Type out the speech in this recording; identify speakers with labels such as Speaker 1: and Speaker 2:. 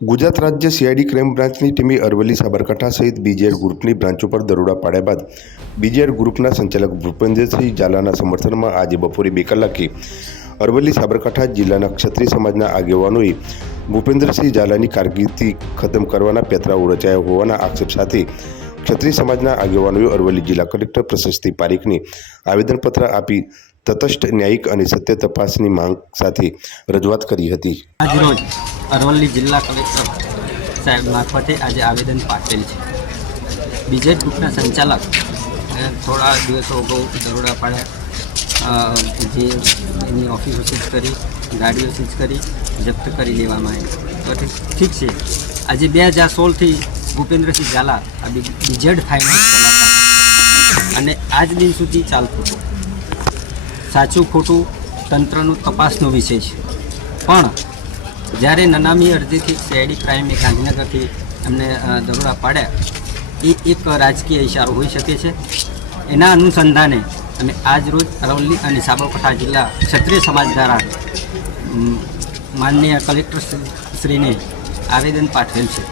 Speaker 1: ગુજરાત રાજ્ય CID crime બ્રાન્ચની ટીમે અરવલ્લી સાબરકાંઠા સહિત બીજીઆર ગ્રુપની બ્રાન્ચો પર દરોડા પાડ્યા બાદ બીજીઆર ગ્રુપના સંચાલક ભૂપેન્દ્રસિંહ ઝાલાના સમર્થનમાં આજે બપોરે બે કલાકે અરવલ્લી સાબરકાંઠા જિલ્લાના ક્ષત્રિય સમાજના આગેવાનોએ ભૂપેન્દ્રસિંહ ઝાલાની કારકિર્દી ખતમ કરવાના પેતરાઓ રચાયા હોવાના આક્ષેપ સાથે ક્ષત્રિય સમાજના આગેવાનોએ અરવલ્લી જિલ્લા કલેક્ટર પ્રશસ્તિ પારીખને આવેદનપત્ર આપી તટસ્થ ન્યાયિક અને સત્ય તપાસની માંગ સાથે રજૂઆત કરી હતી.
Speaker 2: આજરોજ અરવલ્લી જિલ્લા કલેક્ટર સાહેબ મારફતે આજે આવેદન પાઠવેલ છે. બીજેડ ગ્રુપના સંચાલક થોડા દિવસો અગાઉ દરોડા પાડ્યા. જે એની ઓફિસો સીઝ કરી, ગાડીઓ સીઝ કરી, જપ્ત કરી લેવામાં આવી. ઠીક છે. આજે બે હજાર સોળથી ભૂપેન્દ્રસિંહ ઝાલા આ બીજેડ ફાઇનાન્સ ચલાવતા અને આજ દિન સુધી ચાલતું હતું. સાચું ખોટું તંત્રનું તપાસનો વિષય છે. પણ જ્યારે નનામી અરજીથી સીઆઈડી ક્રાઇમે ગાંધીનગરથી એમને દરોડા પાડ્યા, એ એક રાજકીય ઇશારો હોઈ શકે છે. એના અનુસંધાને અમે આજ રોજ અરવલ્લી અને સાબરકાંઠા જિલ્લા ક્ષત્રિય સમાજ દ્વારા માનનીય કલેક્ટર શ્રીને આવેદન પાઠવેલ છે.